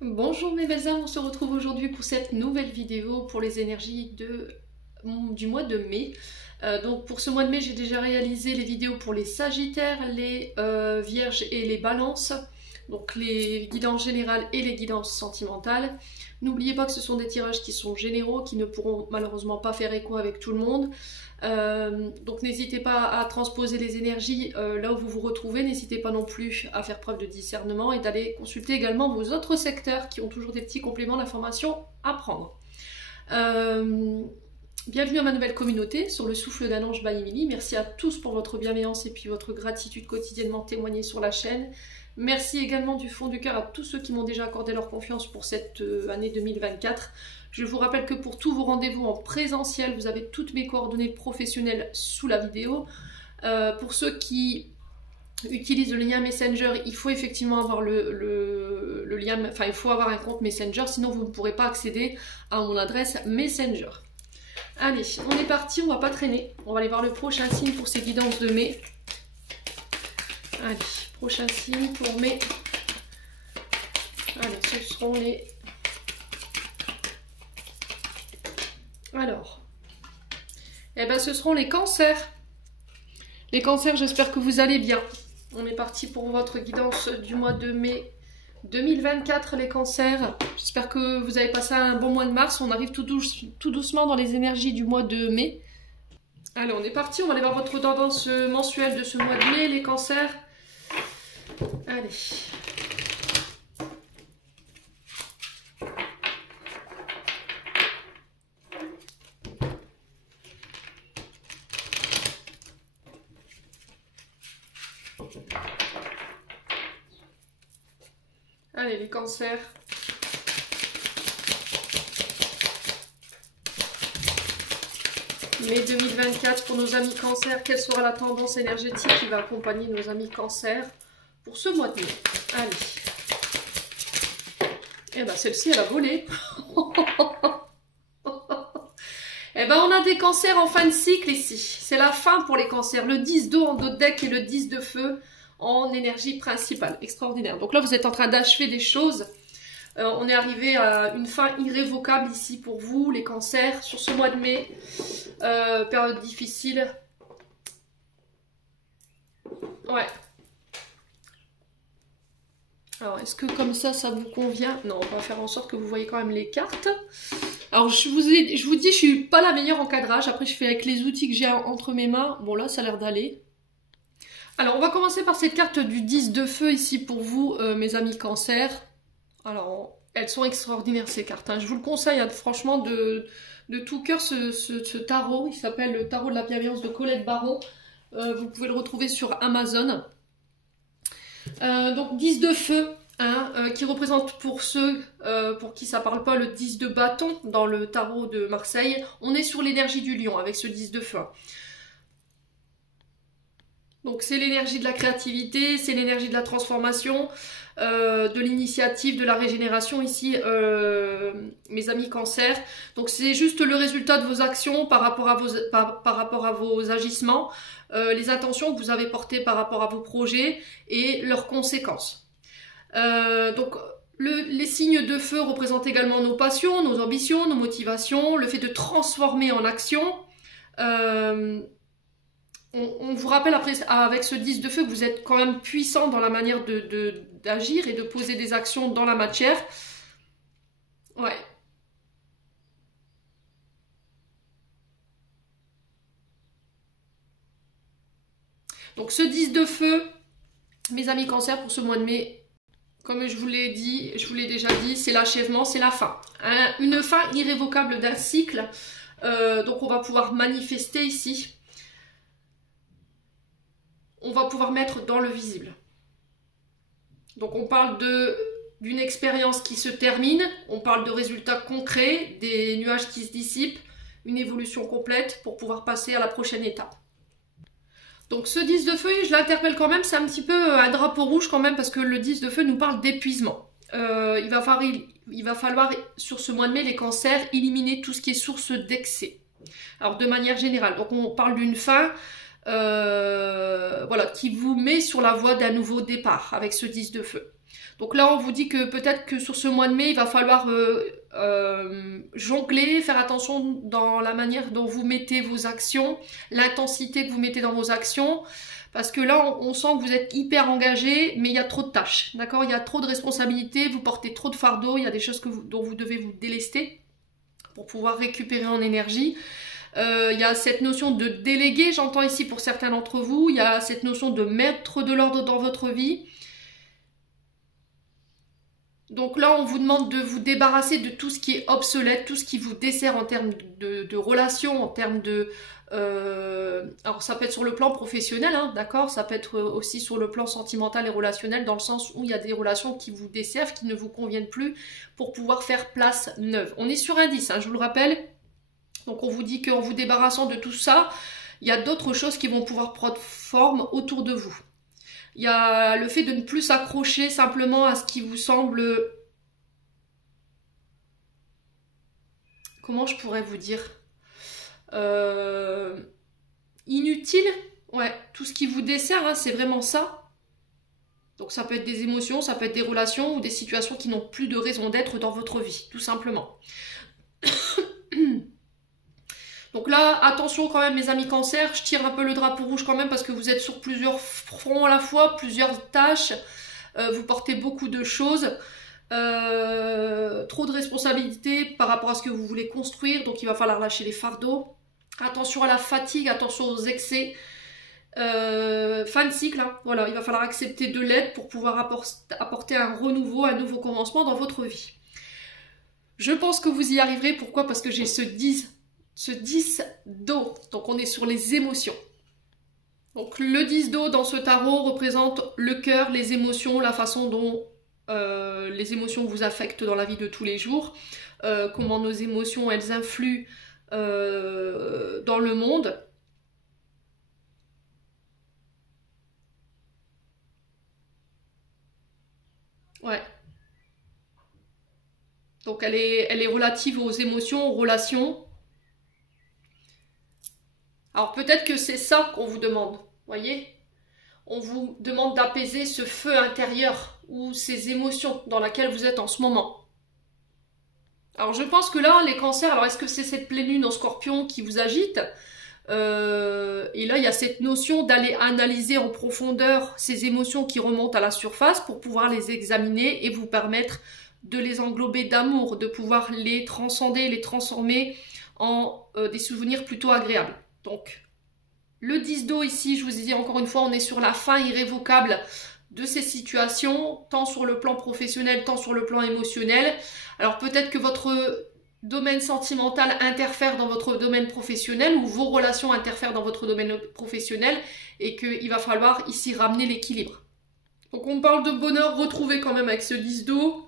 Bonjour mes belles âmes, on se retrouve aujourd'hui pour cette nouvelle vidéo pour les énergies du mois de mai. Donc pour ce mois de mai, j'ai déjà réalisé les vidéos pour les Sagittaires, les Vierges et les Balances. Donc les guidances générales et les guidances sentimentales. N'oubliez pas que ce sont des tirages qui sont généraux, qui ne pourront malheureusement pas faire écho avec tout le monde. Donc n'hésitez pas à transposer les énergies là où vous vous retrouvez, n'hésitez pas non plus à faire preuve de discernement et d'aller consulter également vos autres secteurs qui ont toujours des petits compléments d'information à prendre. Bienvenue à ma nouvelle communauté sur le souffle d'un ange by Emily. Merci à tous pour votre bienveillance et puis votre gratitude quotidiennement témoignée sur la chaîne. Merci également du fond du cœur à tous ceux qui m'ont déjà accordé leur confiance pour cette année 2024. Je vous rappelle que pour tous vos rendez-vous en présentiel, vous avez toutes mes coordonnées professionnelles sous la vidéo. Pour ceux qui utilisent le lien Messenger, il faut effectivement avoir le lien, enfin il faut avoir un compte Messenger, sinon vous ne pourrez pas accéder à mon adresse Messenger. Allez, on est parti, on va pas traîner. On va aller voir le prochain signe pour ces guidances de mai. Allez, prochain signe pour mai. Allez, ce seront les... Alors, eh ben, ce seront les cancers. Les cancers, j'espère que vous allez bien. On est parti pour votre guidance du mois de mai 2024, les cancers. J'espère que vous avez passé un bon mois de mars. On arrive tout doucement dans les énergies du mois de mai. Allez, on est parti. On va aller voir votre tendance mensuelle de ce mois de mai, les cancers. Allez. Allez, les cancers. Mai 2024 pour nos amis cancers. Quelle sera la tendance énergétique qui va accompagner nos amis cancers pour ce mois de mai? Allez. Eh ben, celle-ci, elle a volé. Eh ben, on a des cancers en fin de cycle ici. C'est la fin pour les cancers. Le 10 d'eau en dos de deck et le 10 de feu en énergie principale. Extraordinaire. Donc là, vous êtes en train d'achever des choses. On est arrivé à une fin irrévocable ici pour vous, les cancers, sur ce mois de mai. Période difficile. Ouais. Alors, est-ce que comme ça vous convient? Non, on va faire en sorte que vous voyez quand même les cartes. Alors, je vous dis, je suis pas la meilleure en cadrage. Après, je fais avec les outils que j'ai entre mes mains. Bon, là, ça a l'air d'aller. Alors, on va commencer par cette carte du 10 de feu ici pour vous, mes amis cancers. Alors, elles sont extraordinaires ces cartes. Hein. Je vous le conseille, hein, franchement, de tout cœur, ce tarot. Il s'appelle le tarot de la bienveillance de Colette Baron. Vous pouvez le retrouver sur Amazon. Donc 10 de feu, hein, qui représente pour ceux pour qui ça parle pas le 10 de bâton dans le tarot de Marseille. On est sur l'énergie du lion avec ce 10 de feu. Donc c'est l'énergie de la créativité, c'est l'énergie de la transformation, de l'initiative, de la régénération ici, mes amis cancers. Donc c'est juste le résultat de vos actions par rapport à vos agissements, les intentions que vous avez portées par rapport à vos projets et leurs conséquences. Donc les signes de feu représentent également nos passions, nos ambitions, nos motivations, le fait de transformer en action. On vous rappelle après, avec ce 10 de feu, que vous êtes quand même puissant dans la manière d'agir et de poser des actions dans la matière. Ouais. Donc ce 10 de feu, mes amis cancers, pour ce mois de mai, comme je vous l'ai dit, je vous l'ai déjà dit, c'est l'achèvement, c'est la fin. Hein, une fin irrévocable d'un cycle. Donc on va pouvoir manifester ici. On va pouvoir mettre dans le visible. Donc on parle d'une expérience qui se termine, on parle de résultats concrets, des nuages qui se dissipent, une évolution complète pour pouvoir passer à la prochaine étape. Donc ce 10 de feu, je l'interpelle quand même, c'est un petit peu un drapeau rouge quand même, parce que le 10 de feu nous parle d'épuisement. Il va falloir, sur ce mois de mai, les cancers, éliminer tout ce qui est source d'excès. Alors de manière générale, donc on parle d'une fin... voilà, qui vous met sur la voie d'un nouveau départ avec ce 10 de feu. Donc là, on vous dit que peut-être que sur ce mois de mai, il va falloir jongler, faire attention dans la manière dont vous mettez vos actions, l'intensité que vous mettez dans vos actions. Parce que là, on sent que vous êtes hyper engagé, mais il y a trop de tâches, d'accord? Il y a trop de responsabilités, vous portez trop de fardeaux, il y a des choses dont vous devez vous délester pour pouvoir récupérer en énergie. Il y a cette notion de déléguer, j'entends ici pour certains d'entre vous, il y a cette notion de mettre de l'ordre dans votre vie. Donc là, on vous demande de vous débarrasser de tout ce qui est obsolète, tout ce qui vous dessert en termes de relations, en termes de... alors ça peut être sur le plan professionnel, hein, d'accord? Ça peut être aussi sur le plan sentimental et relationnel, dans le sens où il y a des relations qui vous desservent, qui ne vous conviennent plus, pour pouvoir faire place neuve. On est sur un 10, hein, je vous le rappelle. Donc on vous dit qu'en vous débarrassant de tout ça, il y a d'autres choses qui vont pouvoir prendre forme autour de vous. Il y a le fait de ne plus s'accrocher simplement à ce qui vous semble... Comment je pourrais vous dire inutile. Ouais, tout ce qui vous dessert, hein, c'est vraiment ça. Donc ça peut être des émotions, ça peut être des relations ou des situations qui n'ont plus de raison d'être dans votre vie, tout simplement. Donc là, attention quand même mes amis cancer, je tire un peu le drapeau rouge quand même parce que vous êtes sur plusieurs fronts à la fois, plusieurs tâches, vous portez beaucoup de choses, trop de responsabilités par rapport à ce que vous voulez construire, donc il va falloir lâcher les fardeaux. Attention à la fatigue, attention aux excès. Fin de cycle, hein. Voilà, il va falloir accepter de l'aide pour pouvoir apporter un renouveau, un nouveau commencement dans votre vie. Je pense que vous y arriverez, pourquoi? Parce que j'ai ce 10 d'eau, donc on est sur les émotions. Donc le 10 d'eau dans ce tarot représente le cœur, les émotions, la façon dont les émotions vous affectent dans la vie de tous les jours, comment nos émotions elles influent dans le monde. Ouais. Donc elle est relative aux émotions, aux relations. Alors peut-être que c'est ça qu'on vous demande, voyez? On vous demande d'apaiser ce feu intérieur ou ces émotions dans lesquelles vous êtes en ce moment. Alors je pense que là, les cancers, alors est-ce que c'est cette pleine lune en scorpion qui vous agite? Et là, il y a cette notion d'aller analyser en profondeur ces émotions qui remontent à la surface pour pouvoir les examiner et vous permettre de les englober d'amour, de pouvoir les transcender, les transformer en des souvenirs plutôt agréables. Donc, le 10 d'eau ici, je vous ai dit encore une fois, on est sur la fin irrévocable de ces situations, tant sur le plan professionnel, tant sur le plan émotionnel. Alors peut-être que votre domaine sentimental interfère dans votre domaine professionnel ou vos relations interfèrent dans votre domaine professionnel et qu'il va falloir ici ramener l'équilibre. Donc on parle de bonheur retrouvé quand même avec ce 10 d'eau.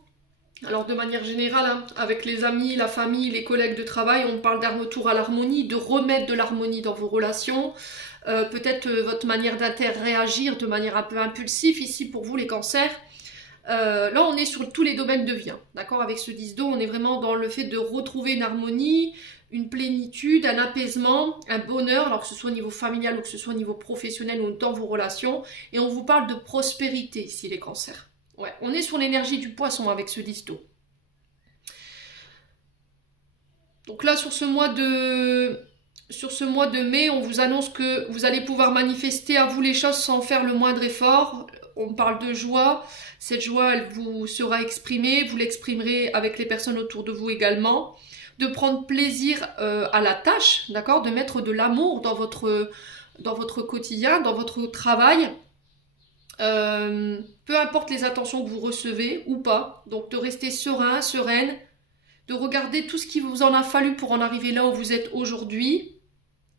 Alors de manière générale, hein, avec les amis, la famille, les collègues de travail, on parle d'un retour à l'harmonie, de remettre de l'harmonie dans vos relations. Peut-être votre manière d'interréagir de manière un peu impulsive ici pour vous les cancers. Là on est sur tous les domaines de vie, hein, d'accord? Avec ce 10 d'eau, on est vraiment dans le fait de retrouver une harmonie, une plénitude, un apaisement, un bonheur, alors que ce soit au niveau familial ou que ce soit au niveau professionnel ou dans vos relations. Et on vous parle de prospérité ici les cancers. Ouais, on est sur l'énergie du poisson avec ce 10 d'eau. Donc là, sur ce mois de mai, on vous annonce que vous allez pouvoir manifester à vous les choses sans faire le moindre effort. On parle de joie. Cette joie, elle vous sera exprimée. Vous l'exprimerez avec les personnes autour de vous également. De prendre plaisir à la tâche, d'accord? De mettre de l'amour dans votre quotidien, dans votre travail. Peu importe les attentions que vous recevez ou pas, donc de rester serein, sereine, de regarder tout ce qui vous en a fallu pour en arriver là où vous êtes aujourd'hui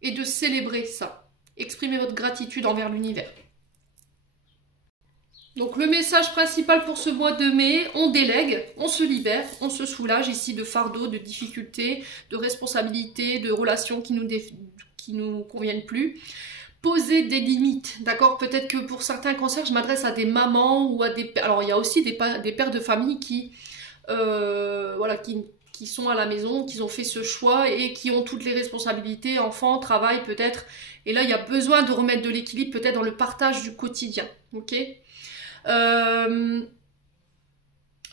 et de célébrer ça. Exprimez votre gratitude envers l'univers. Donc le message principal pour ce mois de mai, on délègue, on se libère, on se soulage ici de fardeaux, de difficultés, de responsabilités, de relations qui nous conviennent plus. Poser des limites, d'accord? Peut-être que pour certains cancers, je m'adresse à des mamans ou à des... Alors, il y a aussi des pères de famille qui, voilà, qui sont à la maison, qui ont fait ce choix et qui ont toutes les responsabilités, enfants, travail peut-être. Et là, il y a besoin de remettre de l'équilibre peut-être dans le partage du quotidien, ok?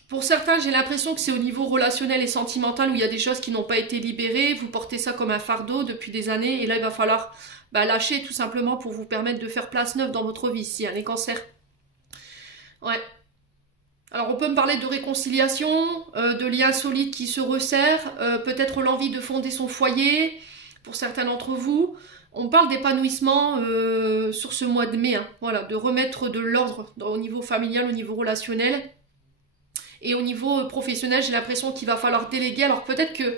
Pour certains, j'ai l'impression que c'est au niveau relationnel et sentimental où il y a des choses qui n'ont pas été libérées. Vous portez ça comme un fardeau depuis des années et là, il va falloir lâcher tout simplement pour vous permettre de faire place neuve dans votre vie ici, hein, les cancers. Ouais. Alors, on peut me parler de réconciliation, de liens solides qui se resserrent, peut-être l'envie de fonder son foyer pour certains d'entre vous. On parle d'épanouissement sur ce mois de mai, hein, voilà, de remettre de l'ordre au niveau familial, au niveau relationnel. Et au niveau professionnel, j'ai l'impression qu'il va falloir déléguer. Alors peut-être que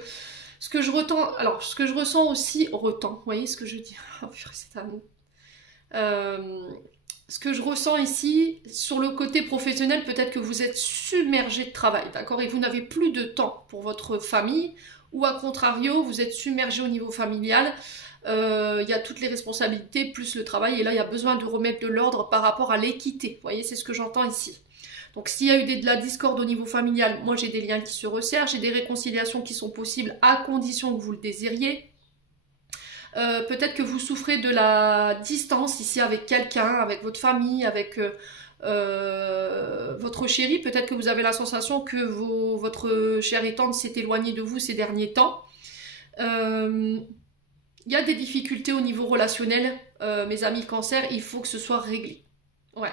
ce que je ressens aussi, vous voyez ce que je dis? Oh, c'est un mot. Ce que je ressens ici, sur le côté professionnel, peut-être que vous êtes submergé de travail, d'accord? Et vous n'avez plus de temps pour votre famille, ou à contrario, vous êtes submergé au niveau familial. Il y a toutes les responsabilités, plus le travail, et là, il y a besoin de remettre de l'ordre par rapport à l'équité. Vous voyez, c'est ce que j'entends ici. Donc s'il y a eu de la discorde au niveau familial, moi j'ai des liens qui se resserrent, j'ai des réconciliations qui sont possibles à condition que vous le désiriez. Peut-être que vous souffrez de la distance ici avec quelqu'un, avec votre famille, avec votre chéri. Peut-être que vous avez la sensation que votre chère et tante s'est éloignée de vous ces derniers temps. Il y a des difficultés au niveau relationnel, mes amis cancer, il faut que ce soit réglé. Ouais.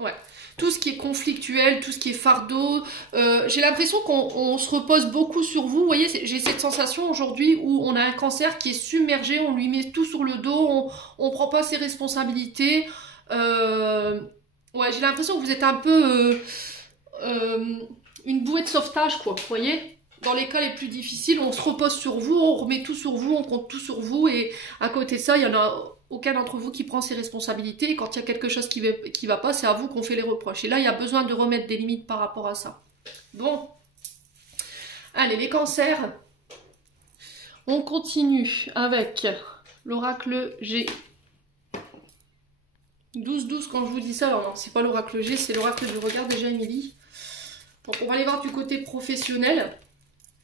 Ouais, tout ce qui est conflictuel, tout ce qui est fardeau, j'ai l'impression qu'on se repose beaucoup sur vous. Vous voyez, j'ai cette sensation aujourd'hui où on a un cancer qui est submergé, on lui met tout sur le dos, on prend pas ses responsabilités. Ouais, j'ai l'impression que vous êtes un peu une bouée de sauvetage, quoi, vous voyez. Dans les cas les plus difficiles, on se repose sur vous, on remet tout sur vous, on compte tout sur vous, et à côté de ça, il y en a aucun d'entre vous qui prend ses responsabilités, et quand il y a quelque chose qui va pas, c'est à vous qu'on fait les reproches. Et là, il y a besoin de remettre des limites par rapport à ça. Bon. Allez, les cancers. On continue avec l'oracle G. 12-12, quand je vous dis ça, alors non, c'est pas l'oracle G, c'est l'oracle du regard déjà, Émilie. Donc, on va aller voir du côté professionnel.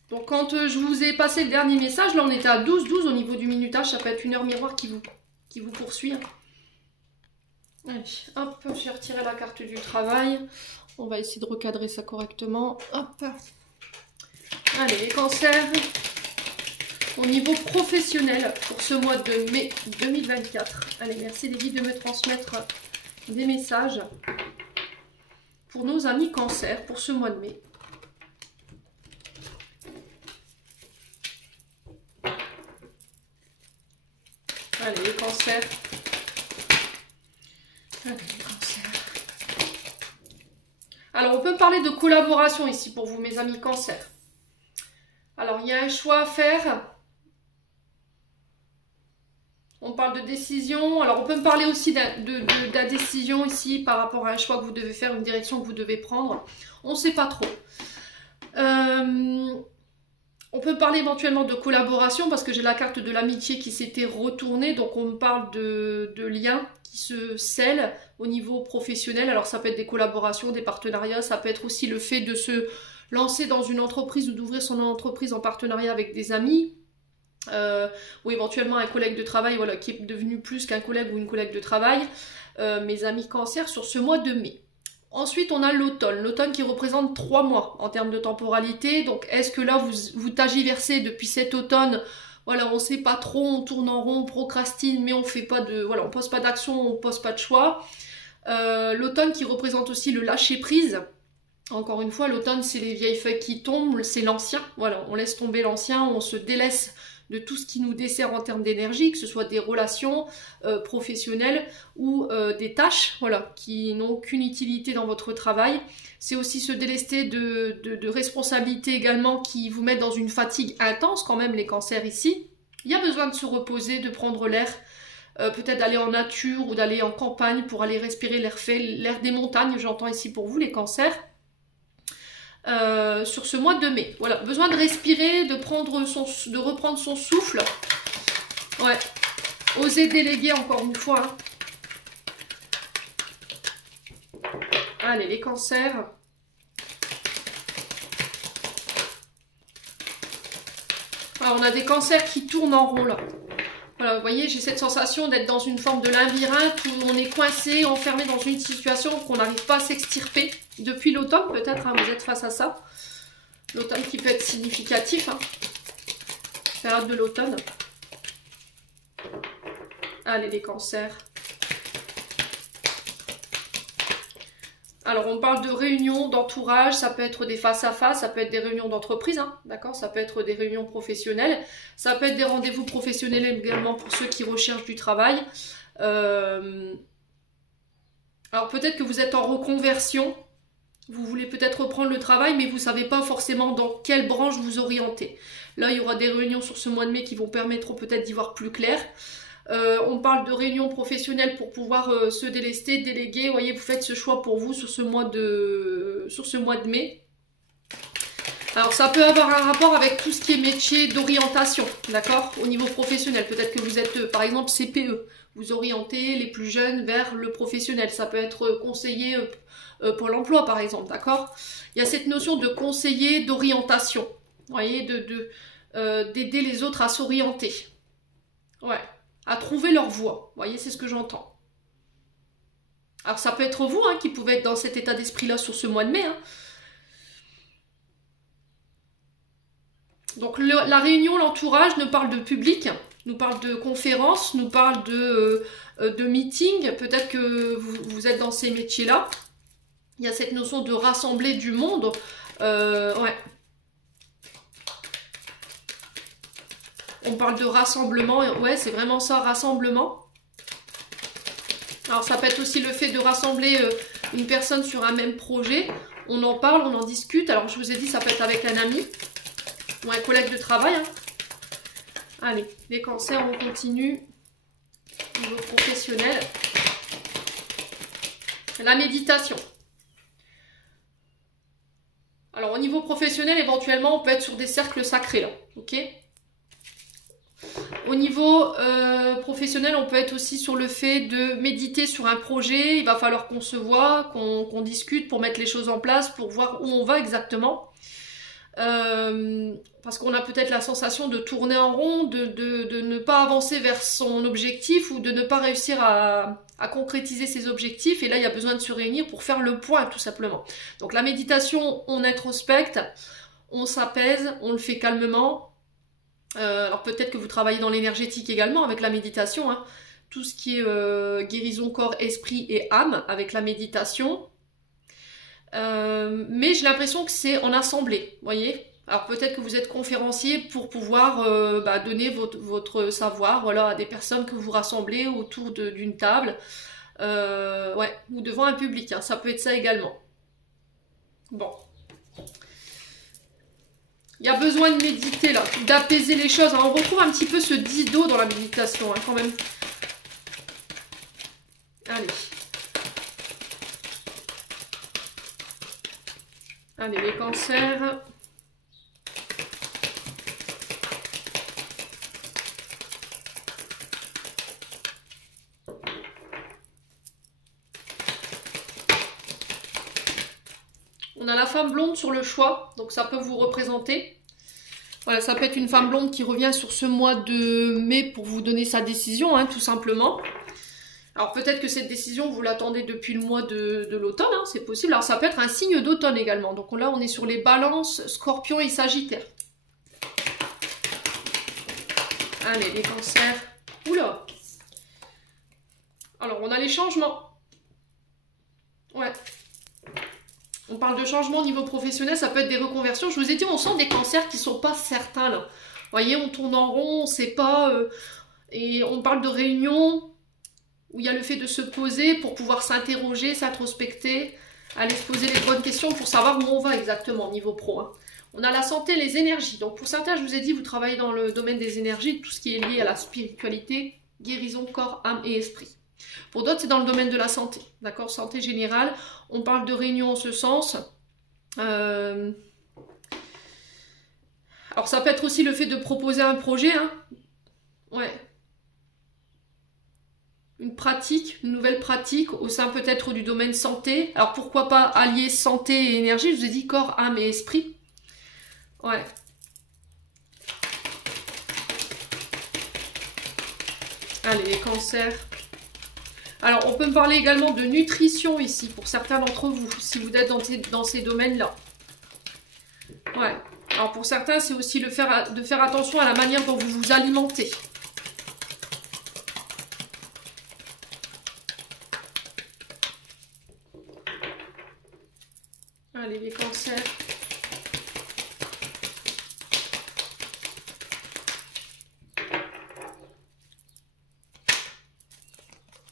Donc, quand je vous ai passé le dernier message, là, on était à 12-12 au niveau du minutage. Ça peut être une heure miroir qui vous poursuit. Allez, hop, j'ai retiré la carte du travail. On va essayer de recadrer ça correctement. Hop. Allez, les cancers. Au niveau professionnel, pour ce mois de mai 2024. Allez, merci les guides de me transmettre des messages pour nos amis cancers pour ce mois de mai. Allez, les cancers. Allez, les cancers. Alors, on peut parler de collaboration ici pour vous, mes amis cancers. Alors, il y a un choix à faire. On parle de décision. Alors, on peut me parler aussi de la décision ici par rapport à un choix que vous devez faire, une direction que vous devez prendre. On ne sait pas trop. On peut parler éventuellement de collaboration parce que j'ai la carte de l'amitié qui s'était retournée. Donc, on me parle de liens qui se scellent au niveau professionnel. Alors, ça peut être des collaborations, des partenariats. Ça peut être aussi le fait de se lancer dans une entreprise ou d'ouvrir son entreprise en partenariat avec des amis. Ou éventuellement un collègue de travail, voilà, qui est devenu plus qu'un collègue ou une collègue de travail. Mes amis cancer sur ce mois de mai. Ensuite, on a l'automne. L'automne qui représente 3 mois en termes de temporalité. Donc, est-ce que là, vous tagiversez depuis cet automne? Voilà, on ne sait pas trop, on tourne en rond, on procrastine, mais on fait pas de, voilà, on pose pas d'action, on pose pas de choix. L'automne qui représente aussi le lâcher-prise. Encore une fois, l'automne, c'est les vieilles feuilles qui tombent, c'est l'ancien. Voilà, on laisse tomber l'ancien, on se délaisse de tout ce qui nous dessert en termes d'énergie, que ce soit des relations professionnelles ou des tâches, voilà, qui n'ont qu'une utilité dans votre travail. C'est aussi se délester de responsabilités également qui vous mettent dans une fatigue intense quand même, les cancers ici. Il y a besoin de se reposer, de prendre l'air, peut-être d'aller en nature ou d'aller en campagne pour aller respirer l'air frais, l'air des montagnes, j'entends ici pour vous les cancers. Sur ce mois de mai. Voilà, besoin de respirer, de reprendre son souffle. Ouais, oser déléguer encore une fois. Hein. Allez, les cancers. Alors, on a des cancers qui tournent en rond là. Voilà, vous voyez, j'ai cette sensation d'être dans une forme de labyrinthe où on est coincé, enfermé dans une situation qu'on n'arrive pas à s'extirper. Depuis l'automne, peut-être, hein, vous êtes face à ça. L'automne qui peut être significatif, hein. Période de l'automne. Allez, les cancers. Alors, on parle de réunions, d'entourage, ça peut être des face-à-face, ça peut être des réunions d'entreprise, hein, d'accord? Ça peut être des réunions professionnelles, ça peut être des rendez-vous professionnels également pour ceux qui recherchent du travail. Alors, peut-être que vous êtes en reconversion, vous voulez peut-être reprendre le travail, mais vous ne savez pas forcément dans quelle branche vous orienter. Là, il y aura des réunions sur ce mois de mai qui vous permettront peut-être d'y voir plus clair. On parle de réunions professionnelles pour pouvoir se délester, déléguer. Vous voyez, vous faites ce choix pour vous sur ce mois de mai. Alors, ça peut avoir un rapport avec tout ce qui est métier d'orientation, d'accord? Au niveau professionnel, peut-être que vous êtes, par exemple, CPE. Vous orientez les plus jeunes vers le professionnel. Ça peut être conseiller Pôle emploi, par exemple, d'accord? Il y a cette notion de conseiller d'orientation. Vous voyez, d'aider les autres à s'orienter. Ouais. À trouver leur voie. Vous voyez, c'est ce que j'entends. Alors, ça peut être vous hein, qui pouvez être dans cet état d'esprit-là sur ce mois de mai. Hein. Donc, la réunion, l'entourage nous parle de public, nous parle de conférences, nous parle de meeting. Peut-être que vous êtes dans ces métiers-là. Il y a cette notion de rassembler du monde. Ouais. On parle de rassemblement, ouais, c'est vraiment ça, rassemblement. Alors, ça peut être aussi le fait de rassembler une personne sur un même projet. On en parle, on en discute. Alors, je vous ai dit, ça peut être avec un ami ou un collègue de travail. Hein. Allez, les cancers, on continue. Au niveau professionnel. La méditation. Alors, au niveau professionnel, éventuellement, on peut être sur des cercles sacrés, là. Ok ? Au niveau professionnel, on peut être aussi sur le fait de méditer sur un projet. Il va falloir qu'on se voit, qu'on discute pour mettre les choses en place, pour voir où on va exactement. Parce qu'on a peut-être la sensation de tourner en rond, de ne pas avancer vers son objectif ou de ne pas réussir à concrétiser ses objectifs. Et là, il y a besoin de se réunir pour faire le point, tout simplement. Donc la méditation, on introspecte, on s'apaise, on le fait calmement. Alors peut-être que vous travaillez dans l'énergétique également avec la méditation, hein. Tout ce qui est guérison corps, esprit et âme avec la méditation. Mais j'ai l'impression que c'est en assemblée, voyez. Alors peut-être que vous êtes conférencier pour pouvoir donner votre savoir, voilà, à des personnes que vous rassemblez autour d'une table, ouais, ou devant un public, hein. Ça peut être ça également. Bon. Il y a besoin de méditer là, d'apaiser les choses. Alors, on retrouve un petit peu ce dido dans la méditation, hein, quand même. Allez. Allez, les cancers. On a la femme blonde sur le choix, donc ça peut vous représenter. Voilà, ça peut être une femme blonde qui revient sur ce mois de mai pour vous donner sa décision, hein, tout simplement. Alors peut-être que cette décision, vous l'attendez depuis le mois de l'automne, hein, c'est possible. Alors ça peut être un signe d'automne également. Donc là, on est sur les balances, scorpions et sagittaires. Allez, les cancers. Oula! Alors, on a les changements. Ouais. On parle de changement au niveau professionnel, ça peut être des reconversions. Je vous ai dit, on sent des cancers qui ne sont pas certains, là. Vous voyez, on tourne en rond, on ne sait pas. Et on parle de réunions où il y a le fait de se poser pour pouvoir s'interroger, s'introspecter, aller se poser les bonnes questions pour savoir où on va exactement au niveau pro. Hein. On a la santé, les énergies. Donc pour certains, je vous ai dit, vous travaillez dans le domaine des énergies, tout ce qui est lié à la spiritualité, guérison, corps, âme et esprit. Pour d'autres, c'est dans le domaine de la santé, d'accord, santé générale. On parle de réunion en ce sens. Alors, ça peut être aussi le fait de proposer un projet, hein. Ouais. Une pratique, une nouvelle pratique au sein peut-être du domaine santé. Alors, pourquoi pas allier santé et énergie? Je vous ai dit corps, âme et esprit. Ouais. Allez, les cancers. Alors, on peut me parler également de nutrition ici, pour certains d'entre vous, si vous êtes dans ces domaines-là. Ouais. Alors, pour certains, c'est aussi de faire attention à la manière dont vous vous alimentez. Allez, les cancers.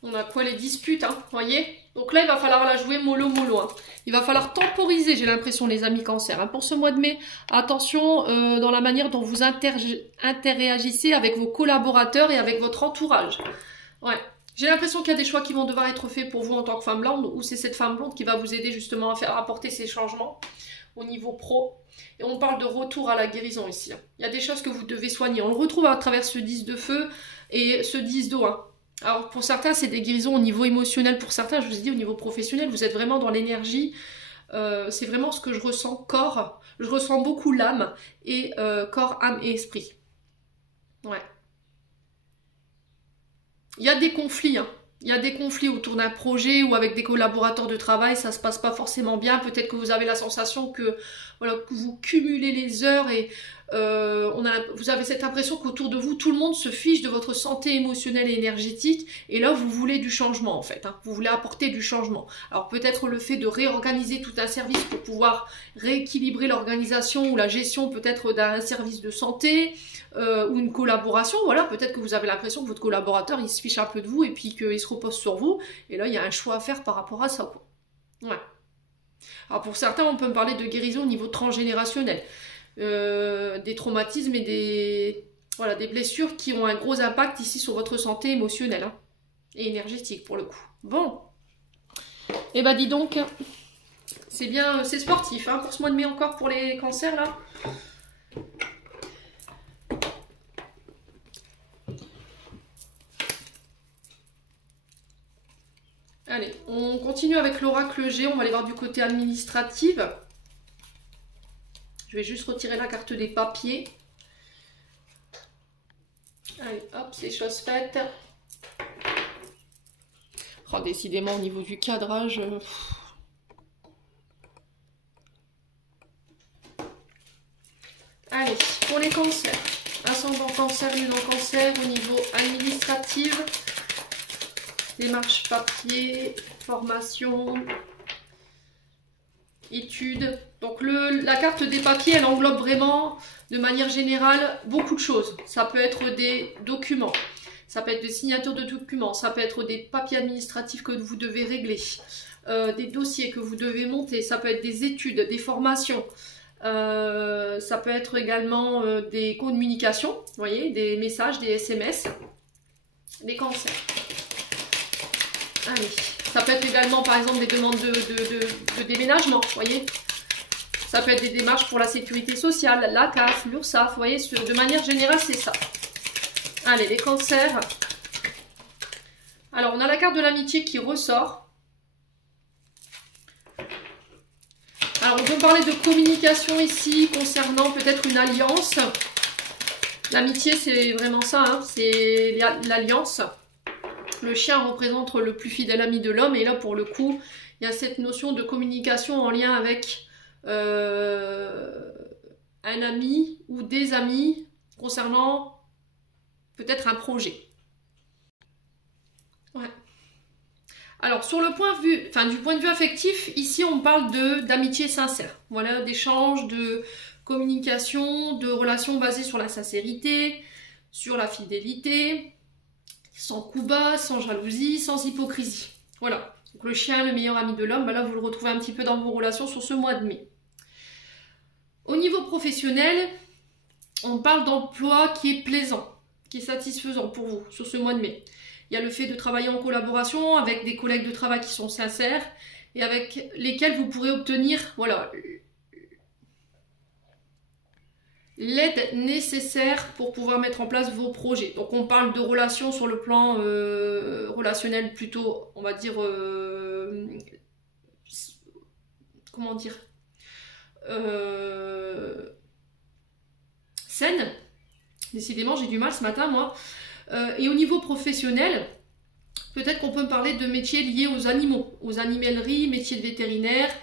On a quoi, les disputes, hein, voyez? Donc là, il va falloir la jouer mollo mollo. Hein. Il va falloir temporiser, j'ai l'impression, les amis cancers. Hein. Pour ce mois de mai, attention dans la manière dont vous interagissez avec vos collaborateurs et avec votre entourage. Ouais. J'ai l'impression qu'il y a des choix qui vont devoir être faits pour vous en tant que femme blonde, ou c'est cette femme blonde qui va vous aider justement à faire apporter ces changements au niveau pro. Et on parle de retour à la guérison ici. Hein. Il y a des choses que vous devez soigner. On le retrouve à travers ce 10 de feu et ce 10 d'eau. Hein. Alors pour certains, c'est des guérisons au niveau émotionnel. Pour certains, je vous ai dit, au niveau professionnel, vous êtes vraiment dans l'énergie. C'est vraiment ce que je ressens, corps. Je ressens beaucoup l'âme et corps, âme et esprit. Ouais. Il y a des conflits, hein. Il y a des conflits autour d'un projet ou avec des collaborateurs de travail, ça se passe pas forcément bien. Peut-être que vous avez la sensation que, voilà, que vous cumulez les heures et vous avez cette impression qu'autour de vous, tout le monde se fiche de votre santé émotionnelle et énergétique. Et là, vous voulez du changement en fait. Hein. Vous voulez apporter du changement. Alors peut-être le fait de réorganiser tout un service pour pouvoir rééquilibrer l'organisation ou la gestion peut-être d'un service de santé. Ou une collaboration, voilà, peut-être que vous avez l'impression que votre collaborateur il se fiche un peu de vous et puis qu'il se repose sur vous, et là il y a un choix à faire par rapport à ça, quoi. Ouais. Alors pour certains, on peut me parler de guérison au niveau transgénérationnel, des traumatismes et des blessures qui ont un gros impact ici sur votre santé émotionnelle, hein, et énergétique pour le coup. Bon, et bah dis donc, c'est bien, c'est sportif, hein, pour ce mois de mai encore pour les cancers là. Allez, on continue avec l'oracle G, on va aller voir du côté administratif. Je vais juste retirer la carte des papiers. Allez, hop, c'est chose faite. Oh, décidément, au niveau du cadrage... Allez, pour les cancers. Ascendant cancer, lunan cancer, au niveau administratif... Démarche papier, formation, études. Donc la carte des papiers, elle englobe vraiment, de manière générale, beaucoup de choses. Ça peut être des documents, ça peut être des signatures de documents, ça peut être des papiers administratifs que vous devez régler, des dossiers que vous devez monter, ça peut être des études, des formations. Ça peut être également des communications, vous voyez, des messages, des SMS, des cancers. Allez. Ça peut être également par exemple des demandes de déménagement, vous voyez. Ça peut être des démarches pour la sécurité sociale, la CAF, l'URSSAF, vous voyez, de manière générale c'est ça. Allez, les cancers. Alors on a la carte de l'amitié qui ressort. Alors on peut parler de communication ici concernant peut-être une alliance. L'amitié c'est vraiment ça, hein, c'est l'alliance. Le chien représente le plus fidèle ami de l'homme et là pour le coup il y a cette notion de communication en lien avec un ami ou des amis concernant peut-être un projet. Ouais. Alors sur le point de vue, du point de vue affectif, ici on parle d'amitié sincère, voilà, d'échange, de communication, de relations basées sur la sincérité, sur la fidélité. Sans coup bas, sans jalousie, sans hypocrisie. Voilà. Donc le chien, le meilleur ami de l'homme, bah là vous le retrouvez un petit peu dans vos relations sur ce mois de mai. Au niveau professionnel, on parle d'emploi qui est plaisant, qui est satisfaisant pour vous sur ce mois de mai. Il y a le fait de travailler en collaboration avec des collègues de travail qui sont sincères et avec lesquels vous pourrez obtenir, voilà, l'aide nécessaire pour pouvoir mettre en place vos projets. Donc on parle de relations sur le plan relationnel plutôt, on va dire, comment dire, saine. Décidément j'ai du mal ce matin moi. Et au niveau professionnel, peut-être qu'on peut me parler de métiers liés aux animaux, aux animaleries, métiers de vétérinaire,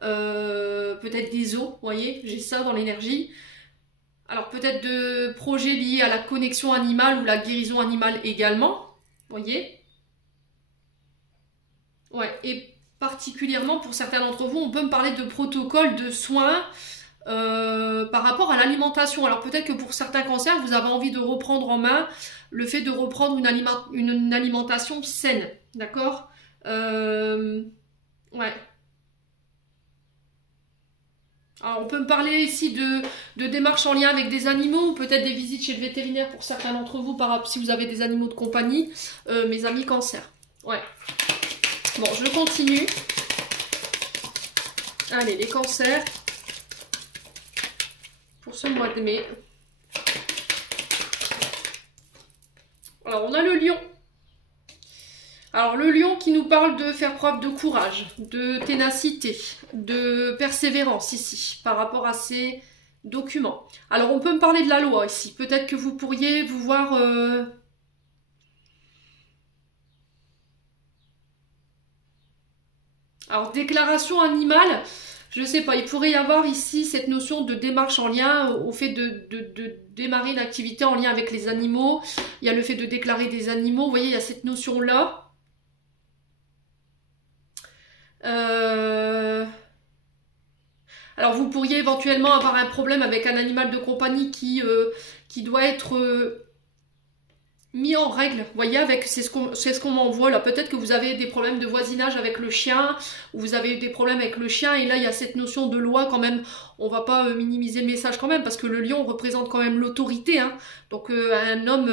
peut-être des zoos, vous voyez, j'ai ça dans l'énergie. Alors peut-être de projets liés à la connexion animale ou la guérison animale également, vous voyez. Ouais, et particulièrement pour certains d'entre vous, on peut me parler de protocoles de soins par rapport à l'alimentation. Alors peut-être que pour certains cancers, vous avez envie de reprendre en main le fait de reprendre une alimentation saine, d'accord. Ouais. Alors on peut me parler ici de démarches en lien avec des animaux, ou peut-être des visites chez le vétérinaire pour certains d'entre vous, si vous avez des animaux de compagnie, mes amis cancer. Ouais. Bon, je continue. Allez, les cancers pour ce mois de mai. Alors, on a le lion. Alors, le lion qui nous parle de faire preuve de courage, de ténacité, de persévérance ici, par rapport à ces documents. Alors, on peut me parler de la loi ici. Peut-être que vous pourriez vous voir... Alors, déclaration animale, je sais pas, il pourrait y avoir ici cette notion de démarche en lien au fait de démarrer une activité en lien avec les animaux. Il y a le fait de déclarer des animaux, vous voyez, il y a cette notion-là. Alors, vous pourriez éventuellement avoir un problème avec un animal de compagnie qui doit être... mis en règle, vous voyez, avec c'est ce qu'on m'envoie là. Peut-être que vous avez des problèmes de voisinage avec le chien, ou vous avez eu des problèmes avec le chien, et là il y a cette notion de loi quand même. On va pas minimiser le message quand même, parce que le lion représente quand même l'autorité, hein. Donc un homme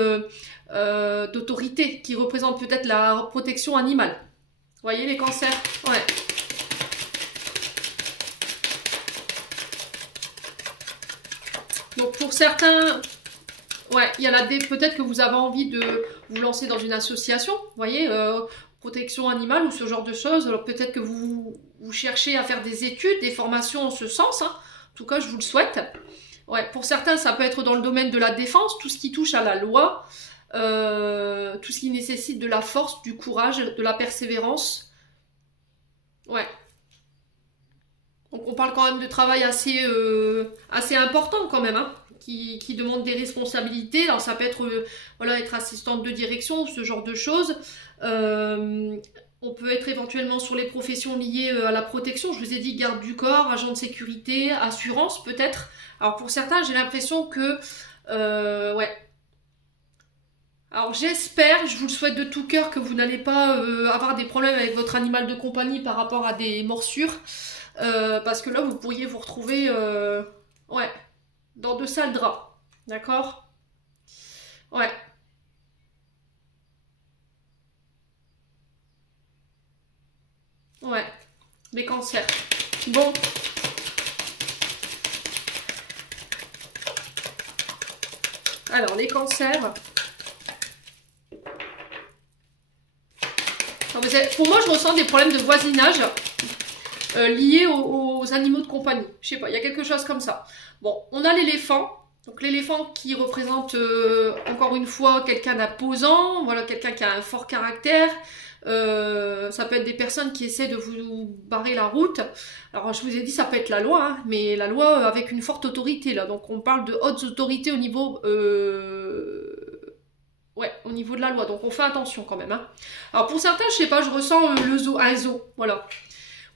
d'autorité qui représente peut-être la protection animale. Vous voyez les cancers? Ouais. Donc pour certains... Ouais, il y a peut-être que vous avez envie de vous lancer dans une association, vous voyez, protection animale ou ce genre de choses. Alors peut-être que vous cherchez à faire des études, des formations en ce sens, hein. En tout cas, je vous le souhaite. Ouais, pour certains, ça peut être dans le domaine de la défense, tout ce qui touche à la loi, tout ce qui nécessite de la force, du courage, de la persévérance. Ouais. Donc on parle quand même de travail assez important quand même, hein. Qui demande des responsabilités. Alors ça peut être voilà, être assistante de direction, ce genre de choses. On peut être éventuellement sur les professions liées à la protection. Je vous ai dit garde du corps, agent de sécurité, assurance peut-être. Alors pour certains, j'ai l'impression que... ouais. Alors j'espère, je vous le souhaite de tout cœur, que vous n'allez pas avoir des problèmes avec votre animal de compagnie par rapport à des morsures. Parce que là, vous pourriez vous retrouver... ouais. Dans de sales draps, d'accord? Ouais. Ouais. Les cancers. Bon. Alors, les cancers. Non, pour moi, je ressens des problèmes de voisinage liés aux animaux de compagnie. Je sais pas, il y a quelque chose comme ça. Bon, on a l'éléphant. Donc l'éléphant qui représente encore une fois quelqu'un d'imposant, voilà, quelqu'un qui a un fort caractère. Ça peut être des personnes qui essaient de vous barrer la route. Alors je vous ai dit ça peut être la loi, hein, mais la loi avec une forte autorité là. Donc on parle de hautes autorités au niveau ouais, au niveau de la loi. Donc on fait attention quand même, hein. Alors pour certains, je sais pas, je ressens un zoo, voilà.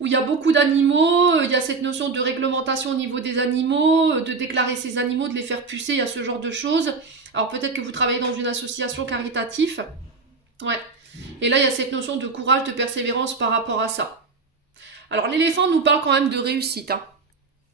Où il y a beaucoup d'animaux, il y a cette notion de réglementation au niveau des animaux, de déclarer ces animaux, de les faire pucer, il y a ce genre de choses. Alors peut-être que vous travaillez dans une association caritative. Ouais. Et là, il y a cette notion de courage, de persévérance par rapport à ça. Alors l'éléphant nous parle quand même de réussite, hein.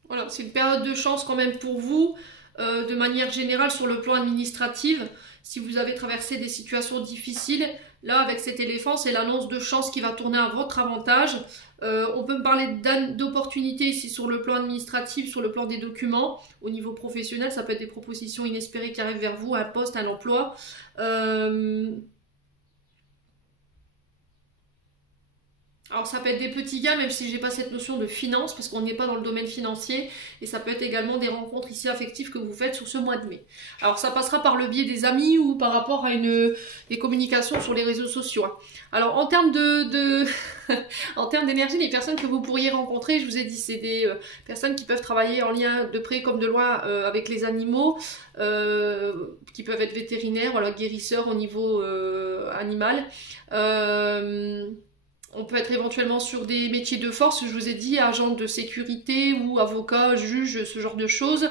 Voilà, c'est une période de chance quand même pour vous, de manière générale sur le plan administratif. Si vous avez traversé des situations difficiles, là avec cet éléphant, c'est l'annonce de chance qui va tourner à votre avantage. On peut me parler d'opportunités ici sur le plan administratif, sur le plan des documents. Au niveau professionnel, ça peut être des propositions inespérées qui arrivent vers vous, un poste, un emploi. Alors ça peut être des petits gains, même si j'ai pas cette notion de finance, parce qu'on n'est pas dans le domaine financier, et ça peut être également des rencontres ici affectives que vous faites sur ce mois de mai. Alors ça passera par le biais des amis ou par rapport à des communications sur les réseaux sociaux. Alors en termes en termes d'énergie, les personnes que vous pourriez rencontrer, je vous ai dit, c'est des personnes qui peuvent travailler en lien de près comme de loin avec les animaux, qui peuvent être vétérinaires, voilà, guérisseurs au niveau animal. On peut être éventuellement sur des métiers de force, je vous ai dit, agent de sécurité ou avocat, juge, ce genre de choses.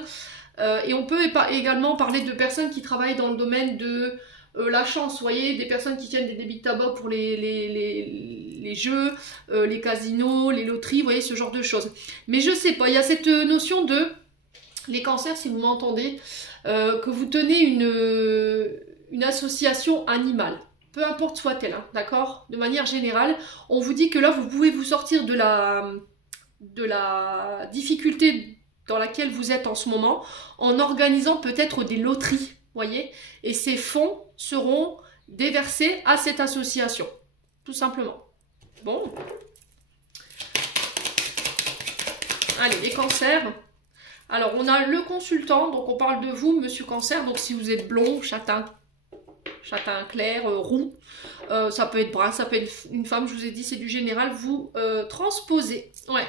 Et on peut également parler de personnes qui travaillent dans le domaine de la chance, vous voyez, des personnes qui tiennent des débits de tabac pour les jeux, les casinos, les loteries, vous voyez, ce genre de choses. Mais je sais pas, il y a cette notion de, les cancers, si vous m'entendez, que vous tenez une association animale. Peu importe soit-elle, hein, d'accord? De manière générale, on vous dit que là, vous pouvez vous sortir de la difficulté dans laquelle vous êtes en ce moment en organisant peut-être des loteries, voyez? Et ces fonds seront déversés à cette association, tout simplement. Bon. Allez, les cancers. Alors, on a le consultant, donc on parle de vous, monsieur cancer, donc si vous êtes blond, châtain clair, roux, ça peut être brun, ça peut être une femme, je vous ai dit, c'est du général, vous transposez. Ouais.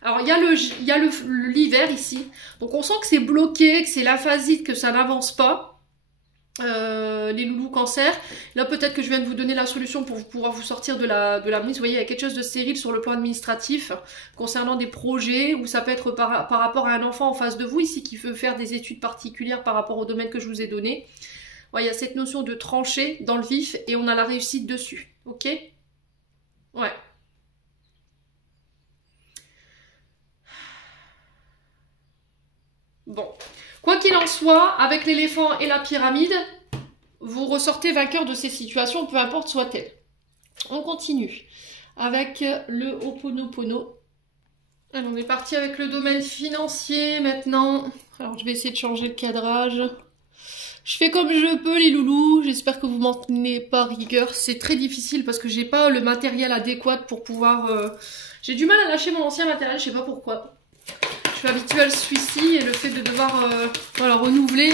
Alors, il y a l'hiver ici, donc on sent que c'est bloqué, que c'est l'aphasite, que ça n'avance pas. Les loulous cancer, là peut-être que je viens de vous donner la solution pour pouvoir vous sortir de la mise. Vous voyez, il y a quelque chose de stérile sur le plan administratif concernant des projets, ou ça peut être par rapport à un enfant en face de vous ici qui veut faire des études particulières par rapport au domaine que je vous ai donné. Ouais, il y a cette notion de trancher dans le vif et on a la réussite dessus. Ok? Ouais. Bon. Quoi qu'il en soit, avec l'éléphant et la pyramide, vous ressortez vainqueur de ces situations, peu importe soit-elle. On continue avec le Ho'oponopono. Alors, on est parti avec le domaine financier maintenant. Alors, je vais essayer de changer le cadrage. Je fais comme je peux les loulous, j'espère que vous m'en tenez pas rigueur, c'est très difficile parce que j'ai pas le matériel adéquat pour pouvoir... J'ai du mal à lâcher mon ancien matériel, je sais pas pourquoi. Je suis habituée à celui-ci et le fait de devoir voilà, renouveler...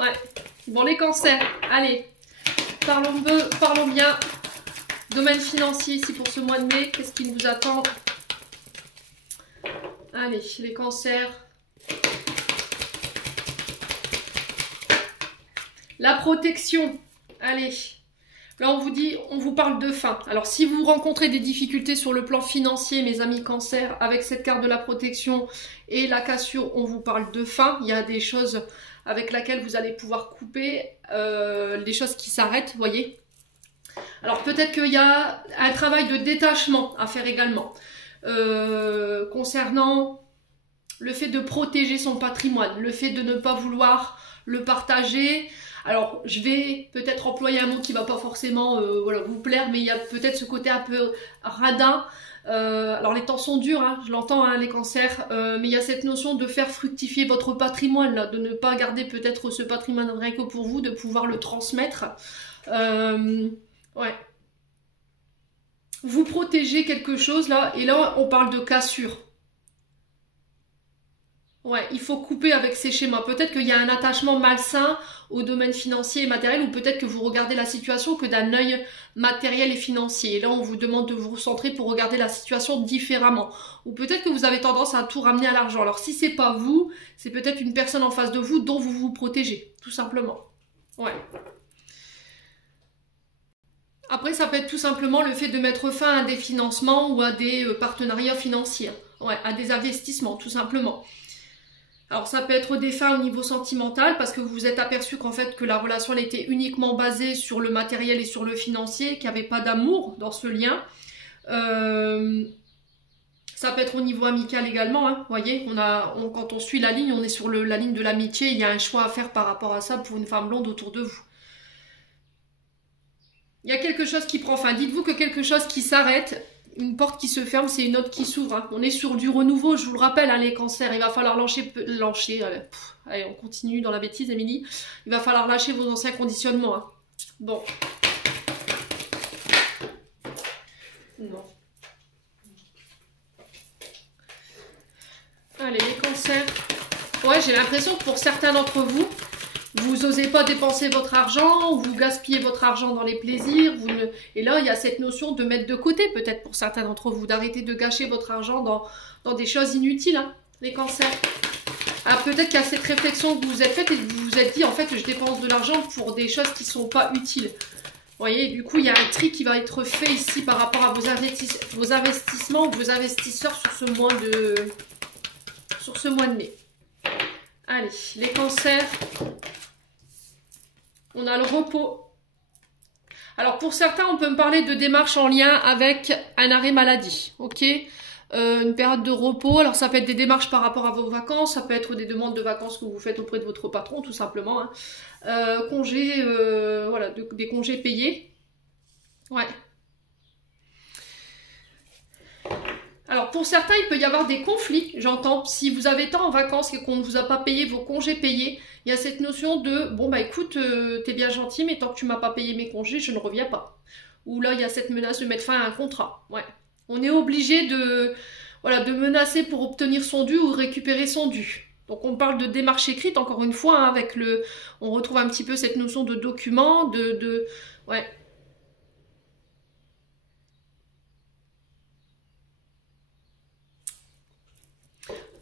Ouais, bon les cancers, allez, parlons bien. Domaine financier ici pour ce mois de mai, qu'est-ce qui nous attend? Allez, les cancers... La protection, allez, là on vous dit, on vous parle de fin. Alors si vous rencontrez des difficultés sur le plan financier, mes amis cancer, avec cette carte de la protection et la cassure, on vous parle de fin. Il y a des choses avec lesquelles vous allez pouvoir couper, des choses qui s'arrêtent, vous voyez. Alors peut-être qu'il y a un travail de détachement à faire également, concernant le fait de protéger son patrimoine, le fait de ne pas vouloir le partager. Alors, je vais peut-être employer un mot qui va pas forcément voilà, vous plaire, mais il y a peut-être ce côté un peu radin. Alors, les temps sont durs, hein, je l'entends, hein, les cancers, mais il y a cette notion de faire fructifier votre patrimoine, là, de ne pas garder peut-être ce patrimoine rien que pour vous, de pouvoir le transmettre. Ouais. Vous protégez quelque chose, là, et là, on parle de cassure. Ouais, il faut couper avec ces schémas. Peut-être qu'il y a un attachement malsain au domaine financier et matériel, ou peut-être que vous regardez la situation que d'un œil matériel et financier. Et là, on vous demande de vous recentrer pour regarder la situation différemment. Ou peut-être que vous avez tendance à tout ramener à l'argent. Alors, si c'est pas vous, c'est peut-être une personne en face de vous dont vous vous protégez, tout simplement. Ouais. Après, ça peut être tout simplement le fait de mettre fin à des financements ou à des partenariats financiers. Ouais, à des investissements, tout simplement. Alors ça peut être des fins au niveau sentimental parce que vous vous êtes aperçu qu'en fait que la relation elle était uniquement basée sur le matériel et sur le financier, qu'il n'y avait pas d'amour dans ce lien. Ça peut être au niveau amical également, hein. Vous voyez, quand on suit la ligne, on est sur la ligne de l'amitié, il y a un choix à faire par rapport à ça pour une femme blonde autour de vous. Il y a quelque chose qui prend fin, dites-vous que quelque chose qui s'arrête, une porte qui se ferme, c'est une autre qui s'ouvre. Hein. On est sur du renouveau, je vous le rappelle, hein, les cancers. Il va falloir lâcher. Allez, on continue dans la bêtise, Émilie. Il va falloir lâcher vos anciens conditionnements. Hein. Bon. Non. Allez, les cancers. Ouais, j'ai l'impression que pour certains d'entre vous, vous n'osez pas dépenser votre argent, ou vous gaspillez votre argent dans les plaisirs. Et là, il y a cette notion de mettre de côté, peut-être pour certains d'entre vous, d'arrêter de gâcher votre argent dans des choses inutiles, hein, les cancers. Alors peut-être qu'il y a cette réflexion que vous vous êtes faite et que vous vous êtes dit, en fait, je dépense de l'argent pour des choses qui ne sont pas utiles. Vous voyez, du coup, il y a un tri qui va être fait ici par rapport à vos investissements ou vos investisseurs sur ce mois de mai. Allez, les cancers. On a le repos. Alors, pour certains, on peut me parler de démarches en lien avec un arrêt maladie. Ok, une période de repos. Alors, ça peut être des démarches par rapport à vos vacances. Ça peut être des demandes de vacances que vous faites auprès de votre patron, tout simplement. Hein. Congés, voilà, des congés payés. Ouais. Alors, pour certains, il peut y avoir des conflits, j'entends. Si vous avez été en vacances et qu'on ne vous a pas payé vos congés payés, il y a cette notion de, bon, bah écoute, t'es bien gentil, mais tant que tu m'as pas payé mes congés, je ne reviens pas. Ou là, il y a cette menace de mettre fin à un contrat. Ouais. On est obligé de menacer pour obtenir son dû ou récupérer son dû. Donc, on parle de démarche écrite, encore une fois, hein, on retrouve un petit peu cette notion de document, ouais.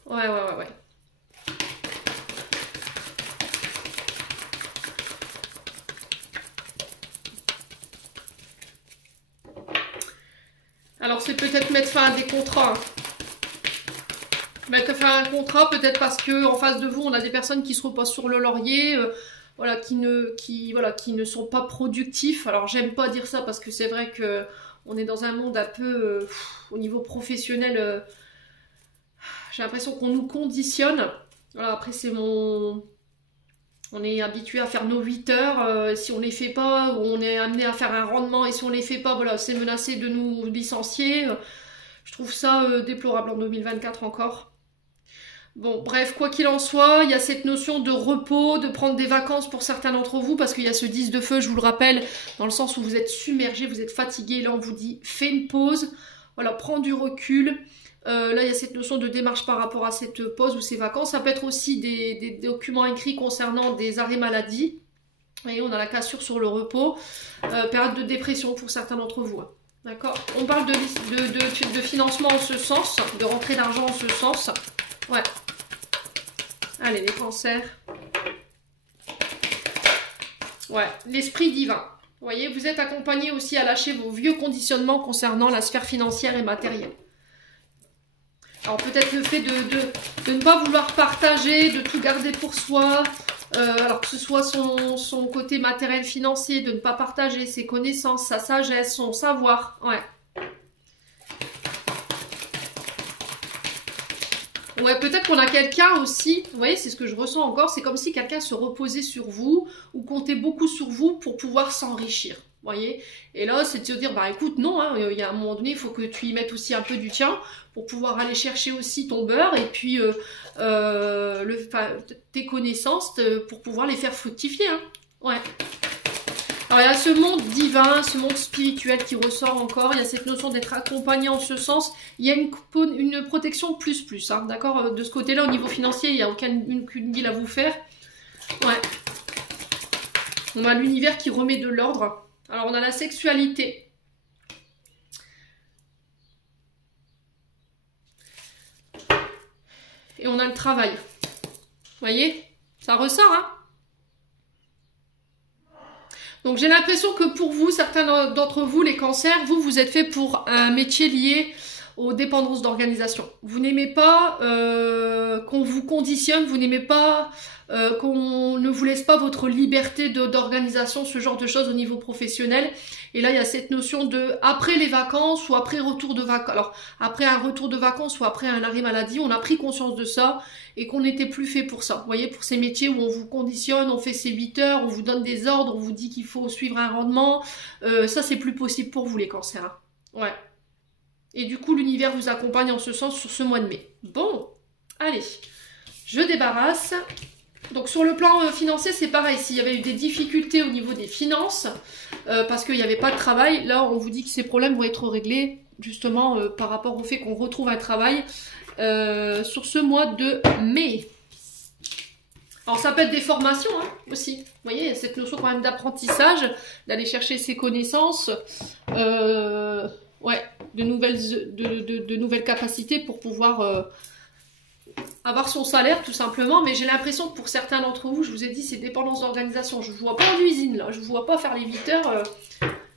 Ouais. Alors, c'est peut-être mettre fin à des contrats. Mettre fin à un contrat, peut-être parce que en face de vous, on a des personnes qui se reposent sur le laurier, voilà, qui ne sont pas productifs. Alors, j'aime pas dire ça parce que c'est vrai que on est dans un monde un peu, au niveau professionnel, j'ai l'impression qu'on nous conditionne. Voilà, après, on est habitué à faire nos 8 heures. Si on les fait pas, on est amené à faire un rendement. Et si on les fait pas, voilà, c'est menacé de nous licencier. Je trouve ça déplorable en 2024 encore. Bon, bref, quoi qu'il en soit, il y a cette notion de repos, de prendre des vacances pour certains d'entre vous, parce qu'il y a ce 10 de feu, je vous le rappelle, dans le sens où vous êtes submergé, vous êtes fatigué. Là, on vous dit, fais une pause. Voilà, prends du recul. Là, il y a cette notion de démarche par rapport à cette pause ou ces vacances. Ça peut être aussi des documents écrits concernant des arrêts maladie. Vous voyez, on a la cassure sur le repos. Période de dépression pour certains d'entre vous. Hein. D'accord. On parle de financement en ce sens, de rentrée d'argent en ce sens. Ouais. Allez, les cancers. Ouais, l'esprit divin. Vous voyez, vous êtes accompagné aussi à lâcher vos vieux conditionnements concernant la sphère financière et matérielle. Alors peut-être le fait de ne pas vouloir partager, de tout garder pour soi, alors que ce soit son côté matériel financier, de ne pas partager ses connaissances, sa sagesse, son savoir. Ouais. Ouais, peut-être qu'on a quelqu'un aussi, vous voyez, c'est ce que je ressens encore, c'est comme si quelqu'un se reposait sur vous ou comptait beaucoup sur vous pour pouvoir s'enrichir. Vous voyez, et là c'est de se dire bah écoute non, hein, il y a un moment donné il faut que tu y mettes aussi un peu du tien pour pouvoir aller chercher aussi ton beurre et puis tes connaissances pour pouvoir les faire fructifier. Hein. Ouais. Alors il y a ce monde divin, ce monde spirituel qui ressort encore, il y a cette notion d'être accompagné en ce sens, il y a une protection plus, hein, d'accord. De ce côté-là, au niveau financier, il n'y a aucune deal à vous faire. Ouais. On a l'univers qui remet de l'ordre. Alors, on a la sexualité. Et on a le travail. Vous voyez? Ça ressort, hein? Donc, j'ai l'impression que pour vous, certains d'entre vous, les cancers, vous êtes fait pour un métier lié aux dépendances d'organisation. Vous n'aimez pas qu'on vous conditionne, vous n'aimez pas qu'on ne vous laisse pas votre liberté d'organisation, ce genre de choses au niveau professionnel. Et là, il y a cette notion de après les vacances ou après retour de vacances. Alors, après un retour de vacances ou après un arrêt maladie, on a pris conscience de ça et qu'on n'était plus fait pour ça. Vous voyez, pour ces métiers où on vous conditionne, on fait ses 8 heures, on vous donne des ordres, on vous dit qu'il faut suivre un rendement. Ça, c'est plus possible pour vous, les cancers. Hein. Ouais. Et du coup, l'univers vous accompagne en ce sens sur ce mois de mai. Bon, allez, je débarrasse. Donc sur le plan financier, c'est pareil. S'il y avait eu des difficultés au niveau des finances, parce qu'il n'y avait pas de travail, là on vous dit que ces problèmes vont être réglés justement par rapport au fait qu'on retrouve un travail sur ce mois de mai. Alors ça peut être des formations hein, aussi. Vous voyez, cette notion quand même d'apprentissage, d'aller chercher ses connaissances, ouais, de nouvelles capacités pour pouvoir avoir son salaire tout simplement. Mais j'ai l'impression que pour certains d'entre vous, je vous ai dit, c'est dépendance d'organisation. Je ne vous vois pas en usine là, je ne vous vois pas faire les 8 heures.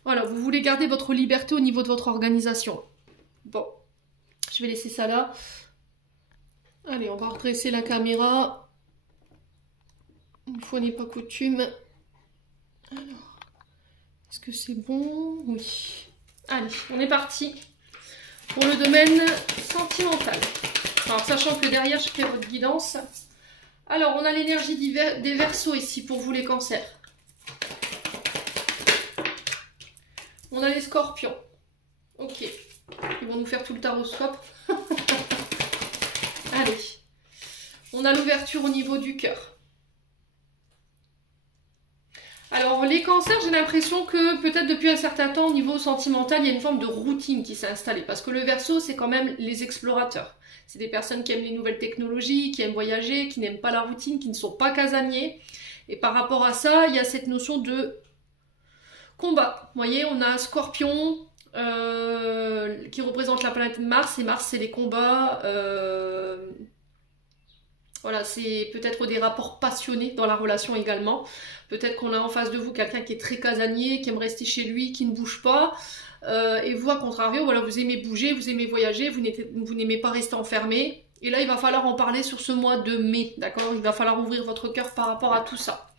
Voilà, vous voulez garder votre liberté au niveau de votre organisation. Bon, je vais laisser ça là. Allez, on va redresser la caméra. Une fois n'est pas coutume. Alors, est-ce que c'est bon? Oui. Allez, on est parti pour le domaine sentimental. Alors, sachant que derrière, je fais votre guidance. Alors, on a l'énergie des Verseaux ici pour vous les cancers. On a les Scorpions. Ok. Ils vont nous faire tout le taroscope. Allez. On a l'ouverture au niveau du cœur. Alors, les cancers, j'ai l'impression que peut-être depuis un certain temps, au niveau sentimental, il y a une forme de routine qui s'est installée. Parce que le Verseau, c'est quand même les explorateurs. C'est des personnes qui aiment les nouvelles technologies, qui aiment voyager, qui n'aiment pas la routine, qui ne sont pas casaniers. Et par rapport à ça, il y a cette notion de combat. Vous voyez, on a Scorpion qui représente la planète Mars. Et Mars, c'est les combats... Voilà, c'est peut-être des rapports passionnés dans la relation également. Peut-être qu'on a en face de vous quelqu'un qui est très casanier, qui aime rester chez lui, qui ne bouge pas. Et vous, à contrario, voilà, vous aimez bouger, vous aimez voyager, vous n'aimez pas rester enfermé. Et là, il va falloir en parler sur ce mois de mai, d'accord? Il va falloir ouvrir votre cœur par rapport à tout ça.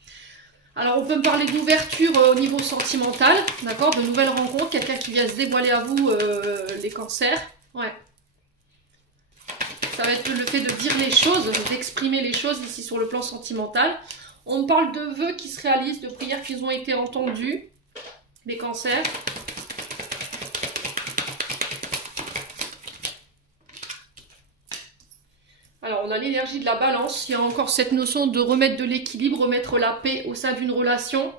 Alors, on peut me parler d'ouverture au niveau sentimental, d'accord? De nouvelles rencontres, quelqu'un qui vient se dévoiler à vous, les cancers. Ouais. Ça va être le fait de dire les choses, d'exprimer les choses ici sur le plan sentimental. On parle de vœux qui se réalisent, de prières qui ont été entendues, les cancers. Alors, on a l'énergie de la balance. Il y a encore cette notion de remettre de l'équilibre, remettre la paix au sein d'une relation.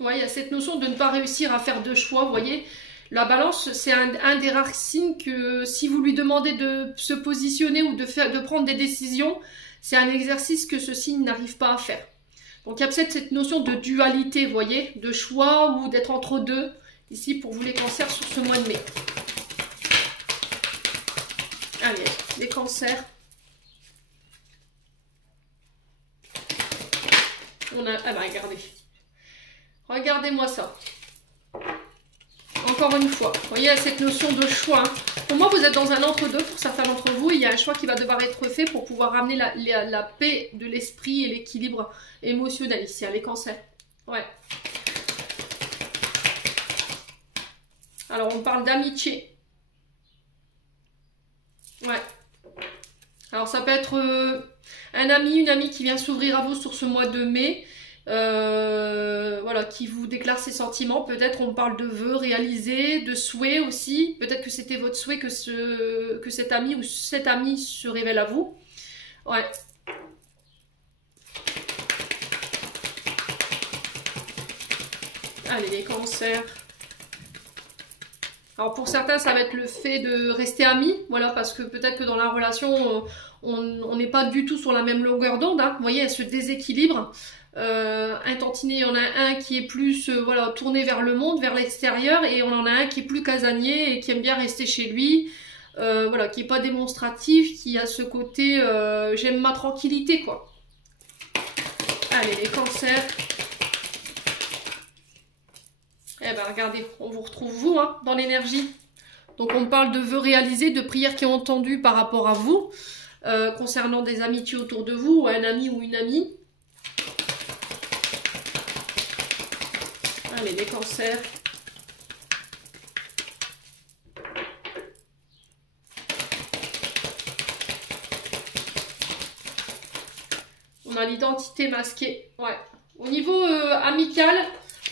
Ouais, il y a cette notion de ne pas réussir à faire de choix, vous voyez. La balance, c'est un des rares signes que si vous lui demandez de se positionner ou de prendre des décisions, c'est un exercice que ce signe n'arrive pas à faire. Donc il y a peut-être cette notion de dualité, vous voyez, de choix ou d'être entre deux, ici pour vous les cancers sur ce mois de mai. Allez, les cancers. On a... Ah bah regardez. Regardez-moi ça. Encore une fois, vous voyez, cette notion de choix. Hein. Pour moi, vous êtes dans un entre-deux pour certains d'entre vous. Il y a un choix qui va devoir être fait pour pouvoir ramener la paix de l'esprit et l'équilibre émotionnel ici, les cancers. Ouais. Alors, on parle d'amitié. Ouais. Alors, ça peut être un ami, une amie qui vient s'ouvrir à vous sur ce mois de mai. Voilà, qui vous déclare ses sentiments. Peut-être on parle de vœux réalisés, de souhaits aussi. Peut-être que c'était votre souhait que cet ami ou cette amie se révèle à vous. Ouais. Allez, les cancers. Alors pour certains, ça va être le fait de rester amis. Voilà, parce que peut-être que dans la relation, on n'est pas du tout sur la même longueur d'onde. Hein. Vous voyez, elle se déséquilibre. Un tantinet, il y en a un qui est plus voilà, tourné vers le monde, vers l'extérieur, et on en a un qui est plus casanier et qui aime bien rester chez lui, voilà, qui est pas démonstratif, qui a ce côté j'aime ma tranquillité, quoi. Allez, les cancers. Eh ben regardez, on vous retrouve vous hein, dans l'énergie. Donc on parle de vœux réalisés, de prières qui ont entendu par rapport à vous, concernant des amitiés autour de vous, ou un ami ou une amie. Allez, les cancers. On a l'identité masquée. Ouais. Au niveau amical,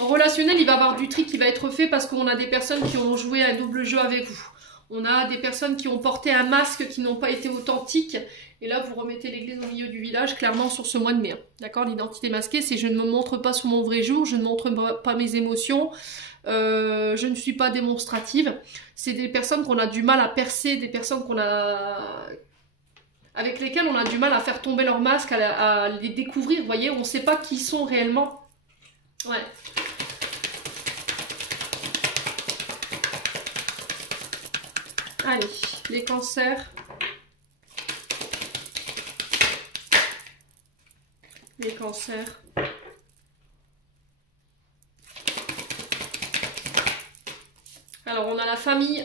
En relationnel, il va y avoir du tri qui va être fait parce qu'on a des personnes qui ont joué un double jeu avec vous. On a des personnes qui ont porté un masque qui n'ont pas été authentiques. Et là, vous remettez l'église au milieu du village, clairement, sur ce mois de mai. D'accord? L'identité masquée, c'est je ne me montre pas sous mon vrai jour, je ne montre pas mes émotions, je ne suis pas démonstrative. C'est des personnes qu'on a du mal à percer, des personnes avec lesquelles on a du mal à faire tomber leur masque, à les découvrir. Vous voyez, on ne sait pas qui ils sont réellement. Ouais. Allez, les cancers. Les cancers. Alors, on a la famille,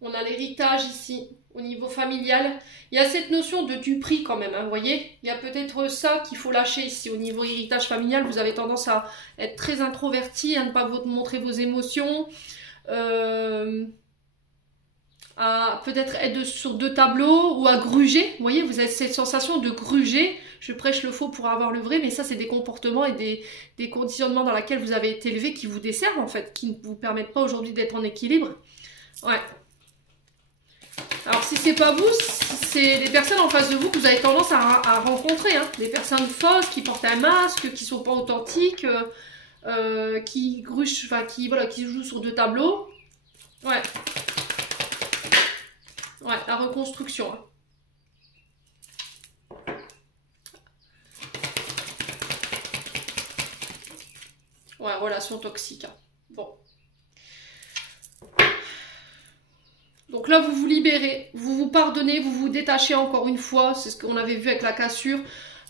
on a l'héritage ici, au niveau familial. Il y a cette notion de du prix quand même, hein, vous voyez. Il y a peut-être ça qu'il faut lâcher ici. Au niveau héritage familial, vous avez tendance à être très introverti, à ne pas vous montrer vos émotions. À peut-être être sur deux tableaux ou à gruger. Vous voyez, vous avez cette sensation de gruger. Je prêche le faux pour avoir le vrai, mais ça, c'est des comportements et des conditionnements dans lesquels vous avez été élevé qui vous desservent, en fait, qui ne vous permettent pas aujourd'hui d'être en équilibre. Ouais. Alors, si c'est pas vous, c'est les personnes en face de vous que vous avez tendance à rencontrer. Hein. Des personnes fausses qui portent un masque, qui sont pas authentiques, qui gruchent, enfin, qui jouent sur deux tableaux. Ouais. Ouais, la reconstruction. Hein. Ouais, relation toxique. Hein. Bon. Donc là, vous vous libérez, vous vous pardonnez, vous vous détachez encore une fois, c'est ce qu'on avait vu avec la cassure,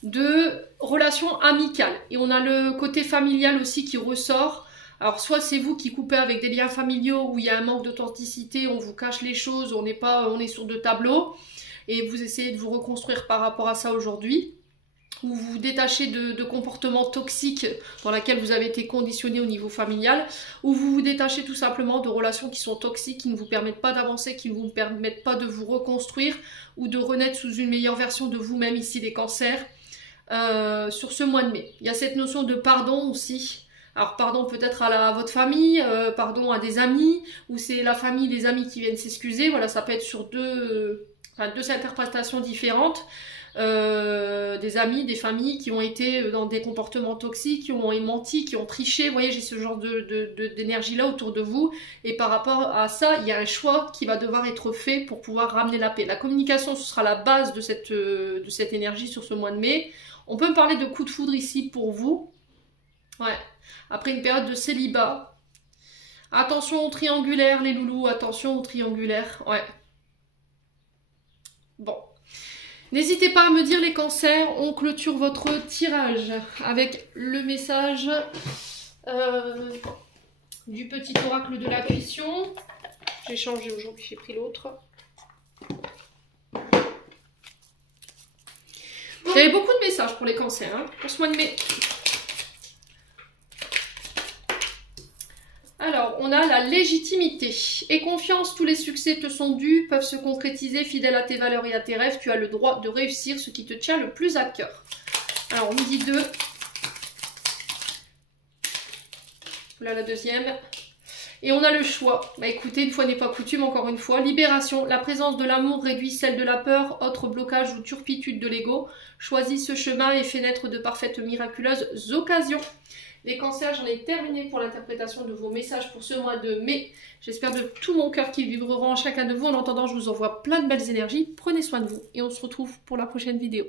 de relations amicales. Et on a le côté familial aussi qui ressort. Alors soit c'est vous qui coupez avec des liens familiaux où il y a un manque d'authenticité, on vous cache les choses, on est sur deux tableaux et vous essayez de vous reconstruire par rapport à ça aujourd'hui. Ou vous vous détachez de comportements toxiques dans lesquels vous avez été conditionné au niveau familial, ou vous vous détachez tout simplement de relations qui sont toxiques, qui ne vous permettent pas d'avancer, qui ne vous permettent pas de vous reconstruire ou de renaître sous une meilleure version de vous-même, ici les cancers, sur ce mois de mai. Il y a cette notion de pardon aussi. Alors pardon peut-être à votre famille, pardon à des amis, ou c'est la famille, les amis qui viennent s'excuser. Voilà, ça peut être sur deux interprétations différentes. Des amis, des familles qui ont été dans des comportements toxiques, qui ont menti, qui ont triché. Vous voyez, j'ai ce genre d'énergie là autour de vous. Et par rapport à ça, il y a un choix qui va devoir être fait pour pouvoir ramener la paix. La communication, ce sera la base de cette énergie sur ce mois de mai. On peut me parler de coup de foudre ici pour vous. Ouais. Après une période de célibat. Attention au triangulaire, les loulous. Attention au triangulaire. Ouais. Bon. N'hésitez pas à me dire les cancers, on clôture votre tirage avec le message du petit oracle de l'intuition. J'ai changé aujourd'hui, j'ai pris l'autre. J'avais beaucoup de messages pour les cancers, hein, pour ce mois de mai. Alors, on a la légitimité et confiance, tous les succès te sont dus, peuvent se concrétiser, fidèle à tes valeurs et à tes rêves, tu as le droit de réussir ce qui te tient le plus à cœur. Alors, on me dit 2. Voilà la deuxième. Et on a le choix. Bah écoutez, une fois n'est pas coutume, encore une fois. Libération, la présence de l'amour réduit celle de la peur, autre blocage ou turpitude de l'ego. Choisis ce chemin et fais naître de parfaites miraculeuses occasions. Les cancers, j'en ai terminé pour l'interprétation de vos messages pour ce mois de mai. J'espère de tout mon cœur qu'ils vibreront en chacun de vous. En attendant, je vous envoie plein de belles énergies. Prenez soin de vous et on se retrouve pour la prochaine vidéo.